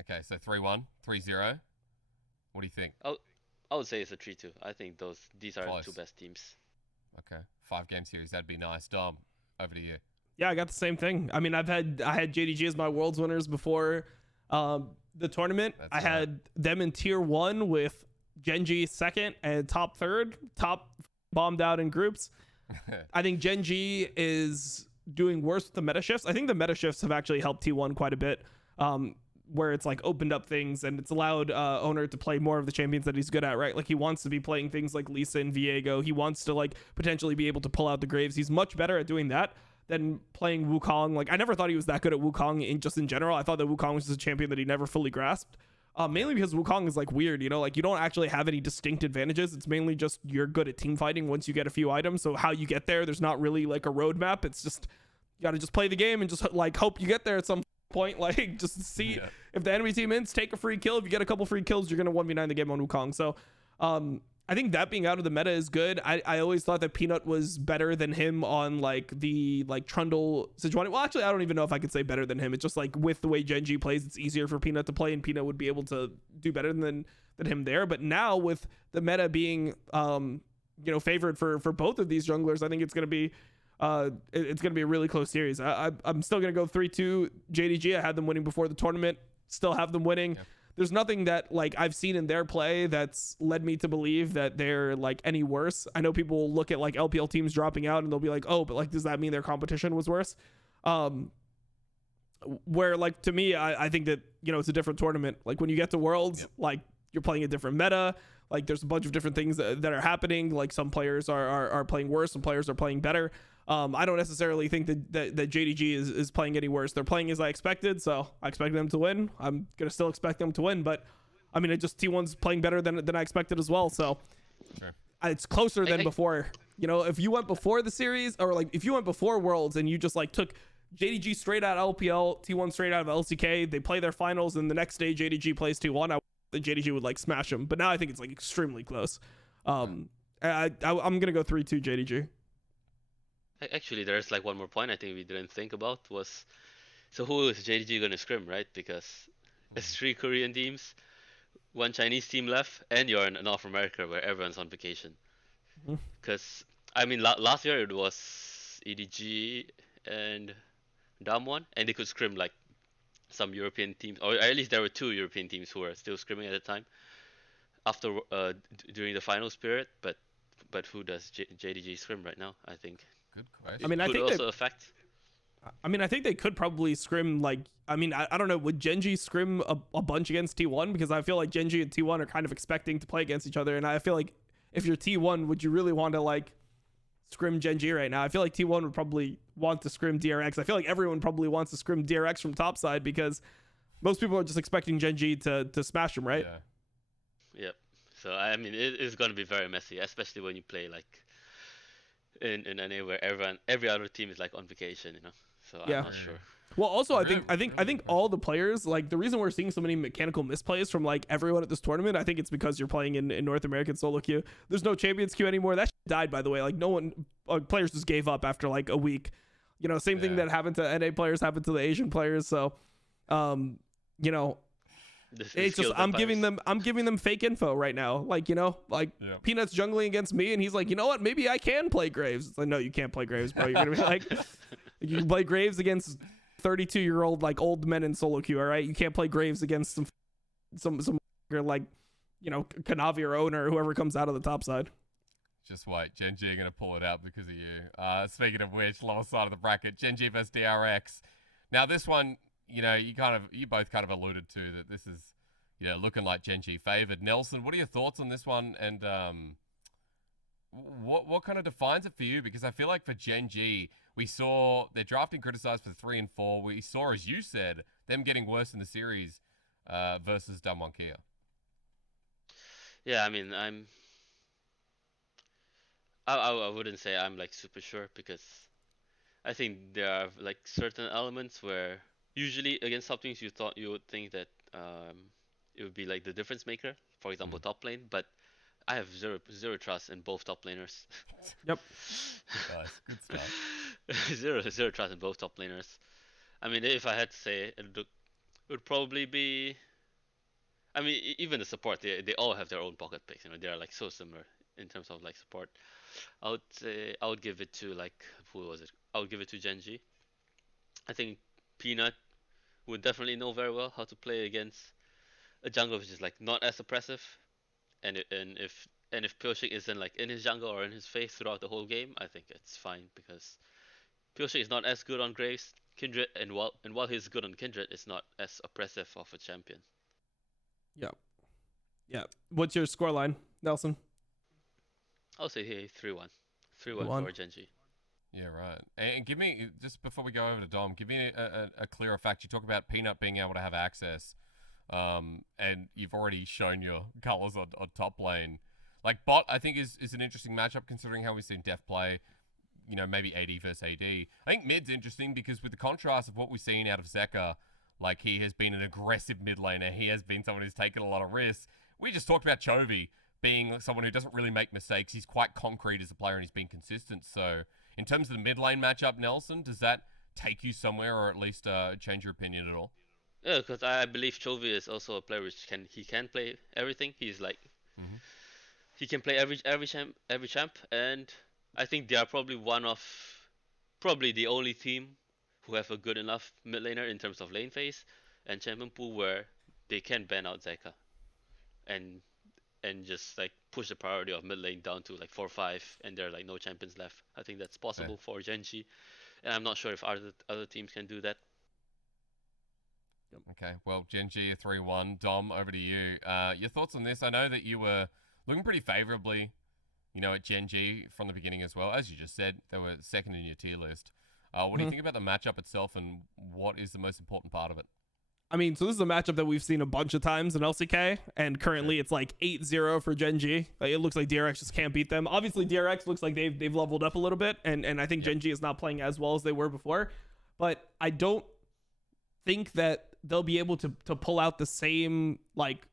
Okay. So 3-1, 3-0. What do you think? I would say it's a 3-2. I think these are the Close. two best teams. Okay. 5-game series. That'd be nice. Dom, over to you. Yeah, I got the same thing. I mean, I had JDG as my world's winners before the tournament. That's I right. had them in tier 1 with Genji second and top third, top bombed out in groups. I think Genji is doing worse with the meta shifts. I think the meta shifts have actually helped T1 quite a bit, where it's like opened up things and it's allowed Owner to play more of the champions that he's good at, right? Like he wants to be playing things like Lisa and Viego. He wants to like potentially be able to pull out the Graves. He's much better at doing that than playing Wukong. Like I never thought he was that good at Wukong in general. I thought that Wukong was just a champion that he never fully grasped. Mainly because Wukong is like weird, like you don't actually have any distinct advantages. It's mainly just you're good at team fighting once you get a few items. So how you get there's not really like a roadmap. It's just you got to just play the game and just like hope you get there at some point. Like just see if the enemy team wins, take a free kill. If you get a couple free kills, you're gonna 1v9 the game on Wukong. So I think that being out of the meta is good. I always thought that Peanut was better than him on like the like Trundle situation. Well, actually, I don't even know if I could say better than him. It's just like with the way Genji plays, it's easier for Peanut to play, and Peanut would be able to do better than him there. But now with the meta being favored for both of these junglers, I think it's gonna be it's gonna be a really close series. I'm still gonna go 3-2 JDG. I had them winning before the tournament. Still have them winning. Yeah. There's nothing that like I've seen in their play that's led me to believe that they're like any worse. I know people will look at like LPL teams dropping out and they'll be like, oh, but like does that mean their competition was worse? Where like to me, I think that it's a different tournament. Like when you get to Worlds, like you're playing a different meta. Like there's a bunch of different things that are happening. Like some players are playing worse, some players are playing better. I don't necessarily think that JDG is playing any worse. They're playing as I expected, so I expect them to win. I'm gonna still expect them to win, but I mean, T1's playing better than I expected as well. So Sure. it's closer than before. If you went before the series, or like if you went before Worlds and you just like took JDG straight out of LPL, T1 straight out of LCK, they play their finals, and the next day JDG plays T1, the JDG would like smash them. But now I think it's like extremely close. I'm gonna go 3-2 JDG. Actually, there's like one more point I think we didn't think about was, so who is JDG gonna scrim, right? Because it's 3 Korean teams, 1 Chinese team left, and you're in North America where everyone's on vacation. Because I mean, last year it was EDG and Damwon, and they could scrim like some European teams, or at least there were 2 European teams who were still scrimming at the time after during the finals period. But who does JDG scrim right now? I think. Good question. I mean, I could think also affect. I think they could probably scrim like. I mean, I don't know. Would Genji scrim a bunch against T1? Because I feel like Genji and T1 are kind of expecting to play against each other, and I feel like if you're T1, would you really want to like scrim Genji right now? I feel like T1 would probably want to scrim DRX. I feel like everyone probably wants to scrim DRX from topside because most people are just expecting Genji to smash him, right? Yeah. Yep. So I mean, it is going to be very messy, especially when you play like in NA where every other team is like on vacation, So Yeah. I'm not sure. Well, also, I Really- think really all the players, like the reason we're seeing so many mechanical misplays from like everyone at this tournament, I think it's because you're playing in North American solo queue. There's no champions queue anymore. That shit died, by the way. Like no one, players just gave up after like a week. Same thing Yeah. that happened to NA players happened to the Asian players. So You know, it's just I'm giving them fake info right now. Like, you know, like Peanut's jungling against me, and he's like, you know what? Maybe I can play Graves. It's like, no, you can't play Graves, bro. You're gonna be like, you can play Graves against 32-year-old like old men in solo queue. All right, you can't play Graves against some like, you know, Kanavi or Owner or whoever comes out of the top side. Just wait, Gen G are gonna pull it out because of you. Speaking of which, lower side of the bracket, Gen G versus DRX. Now this one, you know, you both kind of alluded to that this is, you know, looking like Gen G favored. Nelson, what are your thoughts on this one? And what kind of defines it for you? Because I feel like for Gen G, we saw their drafting criticized for 3 and 4. We saw, as you said, them getting worse in the series versus Damwon Kia. Yeah, I mean, I wouldn't say I'm like super sure, because I think there are like certain elements where usually against top teams you would think that it would be like the difference maker, for example top lane, but I have zero trust in both top laners. Yep. Nice, good stuff. zero trust in both top laners. I mean, if I had to say, it would probably be, I mean, even the support, they all have their own pocket picks, you know, they are like so similar in terms of like support. I would say I would give it to like, who was it? I would give it to Gen G. I think Peanut would definitely know very well how to play against a jungle which is like not as oppressive, and if Pyoshik isn't like in his jungle or in his face throughout the whole game, I think it's fine, because Pyoshik is not as good on Graves, Kindred, and while he's good on Kindred, it's not as oppressive of a champion. Yeah. What's your scoreline, Nelson? I'll say here 3-1 for Gen G. Yeah, right. And give me, just before we go over to Dom, give me a clearer fact. You talk about Peanut being able to have access, and you've already shown your colors on top lane. Like, bot, I think, is an interesting matchup, considering how we've seen Def play, you know, maybe AD versus AD. I think mid's interesting because with the contrast of what we've seen out of Zeka, like, he has been an aggressive mid laner. He has been someone who's taken a lot of risks. We just talked about Chovy being someone who doesn't really make mistakes. He's quite concrete as a player, and he's been consistent. So, in terms of the mid lane matchup, Nelson, does that take you somewhere, or at least change your opinion at all? Yeah, because I believe Chovy is also a player which can play everything. He's like, he can play every champ, and I think they are probably the only team who have a good enough mid laner in terms of lane phase and champion pool where they can ban out Zeka, and just like push the priority of mid lane down to like 4-5, and there are like no champions left. I think that's possible for Gen G, and I'm not sure if other teams can do that. Okay, well, Gen G, a 3-1. Dom, over to you. Your thoughts on this? I know that you were looking pretty favorably, you know, at Gen G from the beginning as well. As you just said, they were second in your tier list. What do you think about the matchup itself, and what is the most important part of it? I mean, so this is a matchup that we've seen a bunch of times in LCK, and currently it's like 8-0 for Gen G. Like, it looks like DRX just can't beat them. Obviously, DRX looks like they've leveled up a little bit, and I think Gen G is not playing as well as they were before. But I don't think that they'll be able to pull out the same like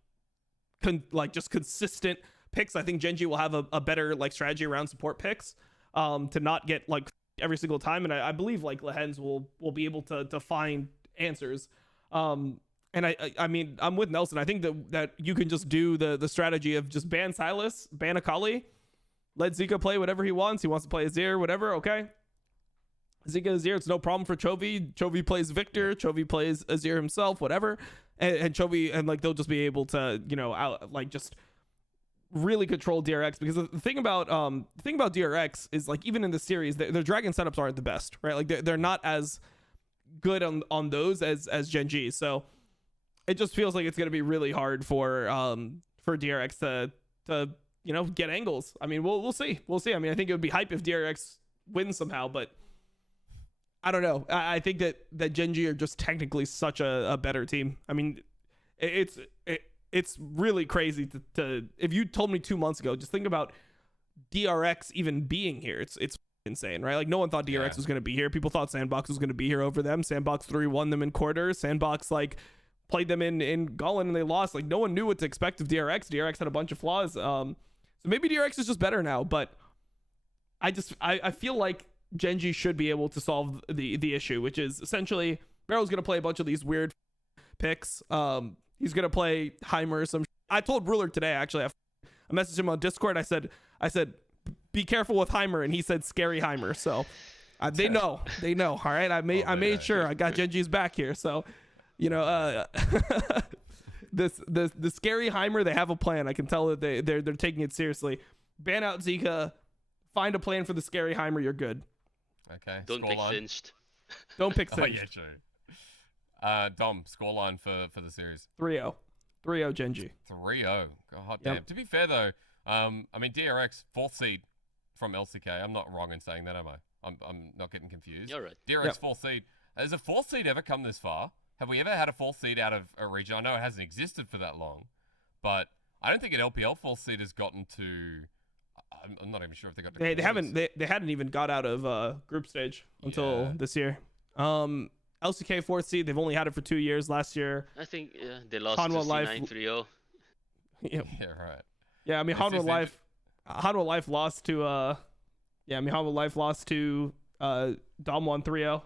just consistent picks. I think Gen G will have a better like strategy around support picks to not get like every single time, and I believe like Lehens will be able to find answers. And I mean, I'm with Nelson. I think that you can just do the strategy of just ban Sylas, ban Akali, let Zeka play whatever he wants. He wants to play Azir, whatever. Okay. Zeka Azir, it's no problem for Chovy. Chovy plays Victor. Chovy plays Azir himself, whatever. And Chovy, and like they'll just be able to, you know, just really control DRX, because the thing about DRX is like, even in the series, their dragon setups aren't the best, right? Like they're not as good on those as Gen G. So it just feels like it's gonna be really hard for DRX to you know, get angles. I mean, we'll see. I mean, I think it would be hype if DRX wins somehow, but I don't know. I think that Gen G are just technically such a better team. I mean, it's really crazy to if you told me 2 months ago, just think about DRX even being here. It's insane, right? Like, no one thought DRX was going to be here. People thought Sandbox was going to be here over them. Sandbox 3-1 them in quarters. Sandbox like played them in Gauntlet and they lost. Like, no one knew what to expect of DRX. DRX had a bunch of flaws. So maybe DRX is just better now, but I feel like Gen G should be able to solve the issue, which is essentially Barrow's going to play a bunch of these weird picks. He's gonna play Heimer. I told Ruler today, actually. I messaged him on Discord. I said, be careful with Heimer, and he said scary Heimer. So they know. All right. I made sure I got Genji's back here. So, you know, the scary Heimer, they have a plan. I can tell that they're taking it seriously. Ban out Zika. Find a plan for the scary Heimer. You're good. Okay. Don't pick Singed. Don't pick Singed. Oh yeah, true. Dom, scoreline for the series. 3-0. 3-0 Genji. 3-0. God damn. To be fair though, I mean DRX 4th seed from LCK. I'm not wrong in saying that, am I? I'm not getting confused. You're right. DRX 4th seed. Has a 4th seed ever come this far? Have we ever had a 4th seed out of a region? I know it hasn't existed for that long, but I don't think an LPL 4th seed has gotten to. I'm not even sure if they got to. They haven't. They hadn't even got out of group stage until this year. LCK 4th seed. They've only had it for 2 years. Last year, I think they lost Hanwha to Life 3-0. Yeah, right. Yeah, I mean Hanwha Life lost to Hanwha Life lost to Dom 3-0.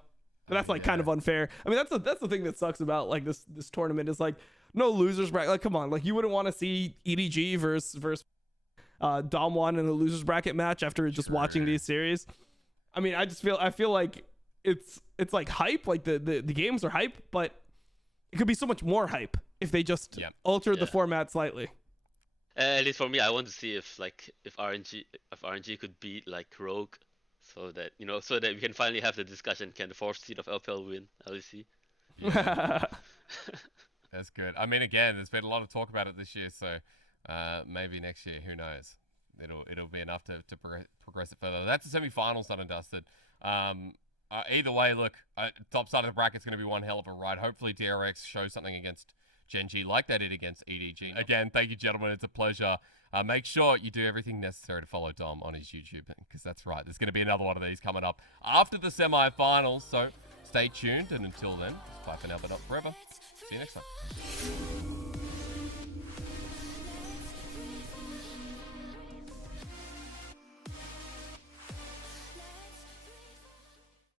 But that's like kind of unfair. I mean, that's the thing that sucks about like this tournament is like no losers bracket. Like, come on, like you wouldn't want to see EDG versus Dom 1 in a losers bracket match after just watching these series. I mean, I feel like it's like hype. Like the games are hype, but it could be so much more hype if they just altered the format slightly. At least for me, I want to see if RNG could beat like Rogue. So that we can finally have the discussion: can the 4th seed of LPL win LEC? Yeah. That's good. I mean, again, there's been a lot of talk about it this year, so maybe next year, who knows? It'll be enough to progress it further. That's the semi-finals done and dusted. Either way, look, top side of the bracket's going to be one hell of a ride. Hopefully, DRX shows something against Genji like they did against EDG. Again, thank you, gentlemen. It's a pleasure. Make sure you do everything necessary to follow Dom on his YouTube, because that's right. There's going to be another one of these coming up after the semi-finals, so stay tuned. And until then, bye for now, but not forever. See you next time.